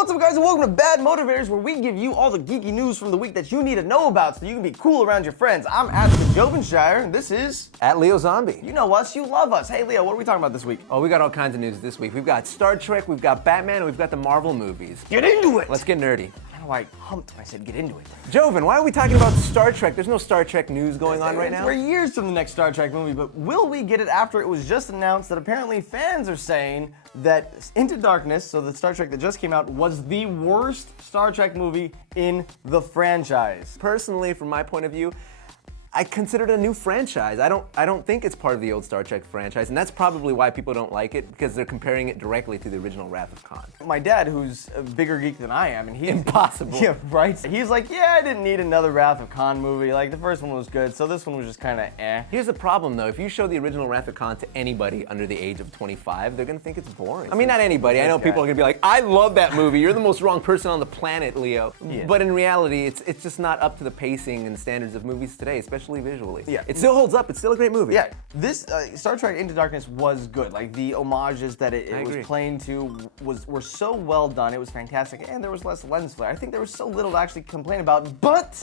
What's up, guys, and welcome to Bad Motivators, where we give you all the geeky news from the week that you need to know about so you can be cool around your friends. I'm at the Jovenshire, and this is... At Leo Zombie. You know us, you love us. Hey, Leo, what are we talking about this week? Oh, we got all kinds of news this week. We've got Star Trek, we've got Batman, and we've got the Marvel movies. Get into it! Let's get nerdy. How do I humped when I said get into it? Joven, why are we talking about Star Trek? There's no Star Trek news going on right now. We're years from the next Star Trek movie, but will we get it after it was just announced that apparently fans are saying that Into Darkness, so the Star Trek that just came out, was the worst Star Trek movie in the franchise? Personally, from my point of view, I consider it a new franchise. I don't think it's part of the old Star Trek franchise, and that's probably why people don't like it, because they're comparing it directly to the original Wrath of Khan. My dad, who's a bigger geek than I am, and he's... Impossible. Yeah, right? He's like, yeah, I didn't need another Wrath of Khan movie. Like, the first one was good, so this one was just kind of eh. Here's the problem, though. If you show the original Wrath of Khan to anybody under the age of 25, they're gonna think it's boring. I mean, not anybody. I know people are gonna be like, I love that movie. You're the most wrong person on the planet, Leo. Yeah. But in reality, it's just not up to the pacing and standards of movies today, especially visually. Yeah. It still holds up. It's still a great movie. Yeah, this Star Trek Into Darkness was good. Like, the homages that it was playing to were so well done. It was fantastic, and there was less lens flare. I think there was so little to actually complain about, but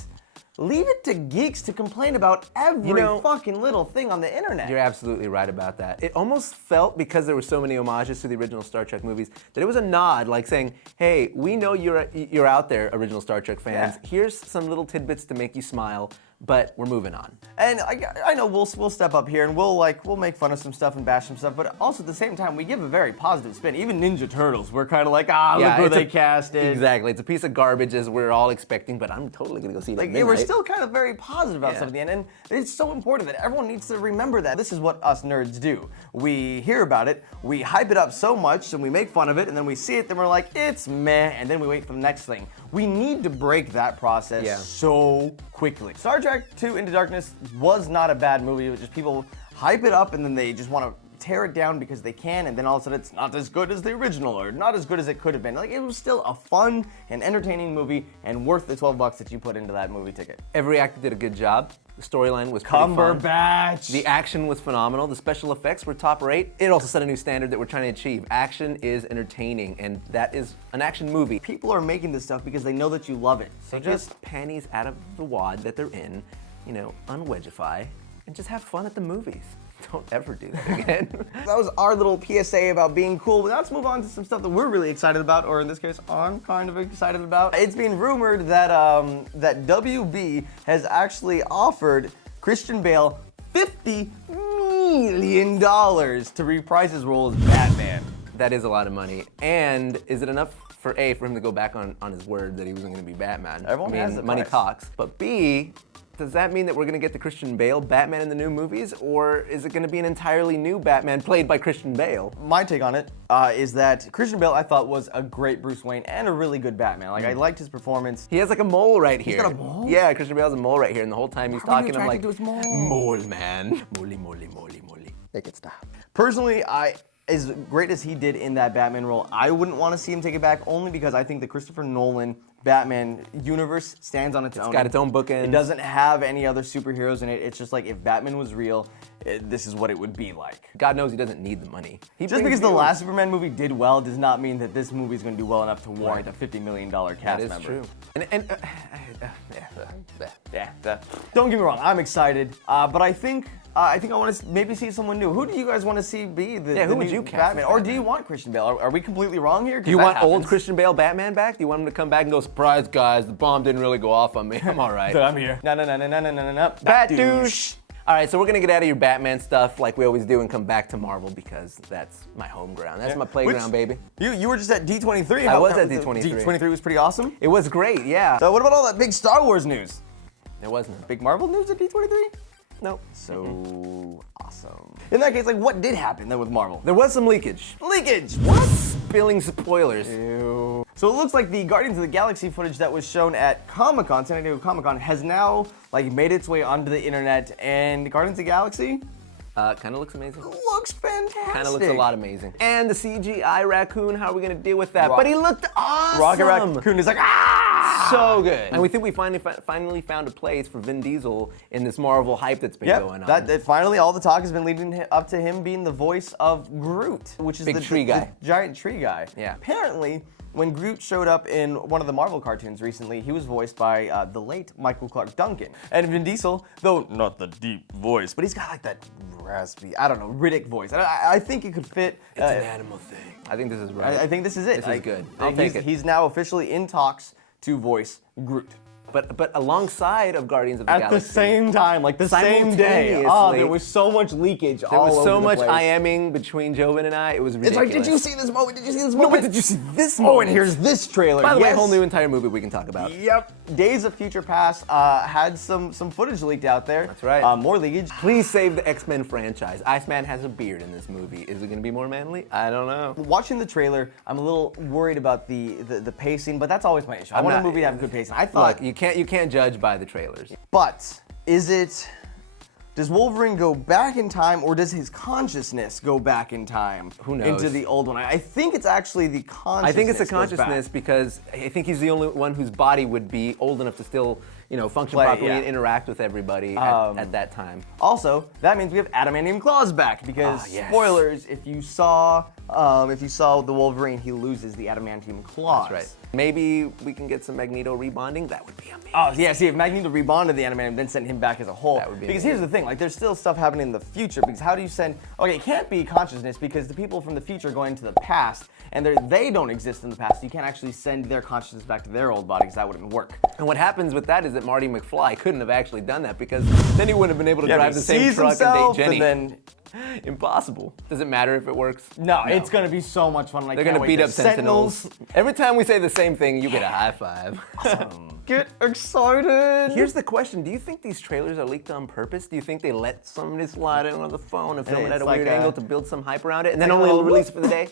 leave it to geeks to complain about every fucking little thing on the internet. You're absolutely right about that. It almost felt, because there were so many homages to the original Star Trek movies, that it was a nod, like saying, hey, we know you're out there, original Star Trek fans. Yeah. Here's some little tidbits to make you smile, but we're moving on. And I know we'll step up here and we'll make fun of some stuff and bash some stuff, but also at the same time we give a very positive spin. Even Ninja Turtles, we're kind of like, look where they cast it. Exactly, it's a piece of garbage as we're all expecting, but I'm totally gonna go see it. Like, we're still kind of very positive about stuff at the end, and it's so important that everyone needs to remember that. This is what us nerds do. We hear about it, we hype it up so much, and we make fun of it, and then we see it, then we're like, it's meh, and then we wait for the next thing. We need to break that process so quickly. Star Trek II Into Darkness was not a bad movie. It was just people hype it up and then they just want to tear it down because they can, and then all of a sudden it's not as good as the original or not as good as it could have been. Like, it was still a fun and entertaining movie and worth the $12 that you put into that movie ticket. Every actor did a good job. The storyline was pretty fun. Cumberbatch! The action was phenomenal. The special effects were top rate. It also set a new standard that we're trying to achieve. Action is entertaining, and that is an action movie. People are making this stuff because they know that you love it. So just panties out of the wad that they're in, unwedgify, and just have fun at the movies. Don't ever do that again. That was our little PSA about being cool, but let's move on to some stuff that we're really excited about, or in this case, I'm kind of excited about. It's been rumored that that WB has actually offered Christian Bale $50 million to reprise his role as Batman. That is a lot of money. And is it enough for him to go back on his word that he wasn't going to be Batman? Everyone has the money price. talks. But B, does that mean that we're going to get the Christian Bale Batman in the new movies, or is it going to be an entirely new Batman played by Christian Bale? My take on it is that Christian Bale, I thought, was a great Bruce Wayne and a really good Batman. Like, I liked his performance. He has like a mole right here. He's got a mole? Yeah, Christian Bale has a mole right here, and the whole time he's talking, I'm like, to his mole? mole man. Mole. Make it stop. Personally, as great as he did in that Batman role, I wouldn't want to see him take it back, only because I think the Christopher Nolan Batman universe stands on its own. It's got its own bookends. It doesn't have any other superheroes in it. It's just like, if Batman was real, this is what it would be like. God knows he doesn't need the money. Just because the last Superman movie did well does not mean that this movie is going to do well enough to warrant a $50 million cast member. That is true. Don't get me wrong, I'm excited, but I think I want to maybe see someone new. Who do you guys want to see be the who would new you cast Batman? as Or Batman? do you want Christian Bale? Are we completely wrong here? Do you want old Christian Bale Batman back? Do you want him to come back and go, surprise guys, the bomb didn't really go off on me. I'm all right. I'm here. No. Bat douche. All right, so we're gonna get out of your Batman stuff like we always do and come back to Marvel, because that's my home ground. That's my playground, baby. You were just at D23. I was at D23. D23 was pretty awesome. It was great, yeah. So what about all that big Star Wars news? It wasn't. Big Marvel news at D23? Nope. So awesome. In that case, like, what did happen then with Marvel? There was some leakage. Leakage! What? Spilling spoilers. Ew. So it looks like the Guardians of the Galaxy footage that was shown at Comic-Con, San Diego Comic-Con, has now made its way onto the internet, and Guardians of the Galaxy Kind of looks amazing. looks fantastic. Kind of looks a lot amazing. And the CGI raccoon, how are we gonna deal with that? But he looked awesome. Rocket Raccoon is like, ah! So good. And we think we finally found a place for Vin Diesel in this Marvel hype that's been going on. That finally all the talk has been leading up to him being the voice of Groot, which is Big tree guy. the giant tree guy. Yeah. Apparently, when Groot showed up in one of the Marvel cartoons recently, he was voiced by the late Michael Clark Duncan. And Vin Diesel, though not the deep voice, but he's got like that raspy, I don't know, Riddick voice. And I think it could fit. It's an animal thing. I think this is right. I think this is it. This is good. I'll take it. He's now officially in talks to voice Groot. But alongside of Guardians of the Galaxy. At the same time, like the same day. Oh, there was so much leakage all over the place. There was so much IMing between Joven and I, it was ridiculous. It's like, did you see this moment? Did you see this No, moment? but did you see this moment? Oh, and here's this trailer. By the way, a whole new entire movie we can talk about. Yep. Days of Future Past had some footage leaked out there. That's right. More leakage. Please save the X-Men franchise. Iceman has a beard in this movie. Is it going to be more manly? I don't know. Watching the trailer, I'm a little worried about the pacing, but that's always my issue. I want a movie to have good pacing. I thought you can't judge by the trailers. But does Wolverine go back in time, or does his consciousness go back in time? Who knows? Into the old one? I think it's actually the consciousness. I think it's the goes consciousness back. because I think he's the only one whose body would be old enough to still, function properly and interact with everybody at that time. Also, that means we have adamantium claws back because yes. spoilers, if you saw the Wolverine, he loses the adamantium claws. That's right. Maybe we can get some Magneto rebonding. That would be amazing. Oh yeah, see if Magneto rebonded the adamantium, then sent him back as a whole. That would be because amazing. here's the thing, like there's still stuff happening in the future. Because how do you send? Okay, it can't be consciousness because the people from the future are going to the past, and they don't exist in the past. You can't actually send their consciousness back to their old bodies. That wouldn't work. And what happens with that is that Marty McFly couldn't have actually done that because then he wouldn't have been able to drive the same truck and date Jenny. And then, impossible. Does it matter if it works? no, it's gonna be so much fun. They're gonna beat up Sentinels. Every time we say the same thing, you get a high five. Get excited. Here's the question: do you think these trailers are leaked on purpose? Do you think they let somebody slide in on the phone and film it at a weird angle to build some hype around it, and then only release it for the day?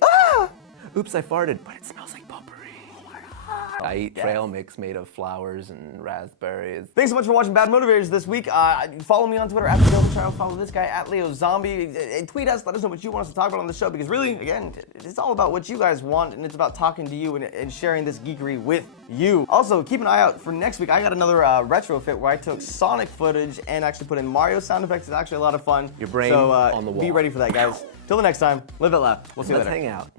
Oops, I farted, but it smells like potpourri. I eat trail mix made of flowers and raspberries. Thanks so much for watching Bad Motivators this week. Follow me on Twitter at Jovenshire. Follow this guy at Leo Zombie. Tweet us. Let us know what you want us to talk about on the show because really, again, it's all about what you guys want and it's about talking to you and sharing this geekery with you. Also, keep an eye out for next week. I got another retrofit where I took Sonic footage and actually put in Mario sound effects. It's actually a lot of fun. Your brain so, on the wall. Be ready for that, guys. Till the next time, live it laugh. We'll see you later. Let's hang out.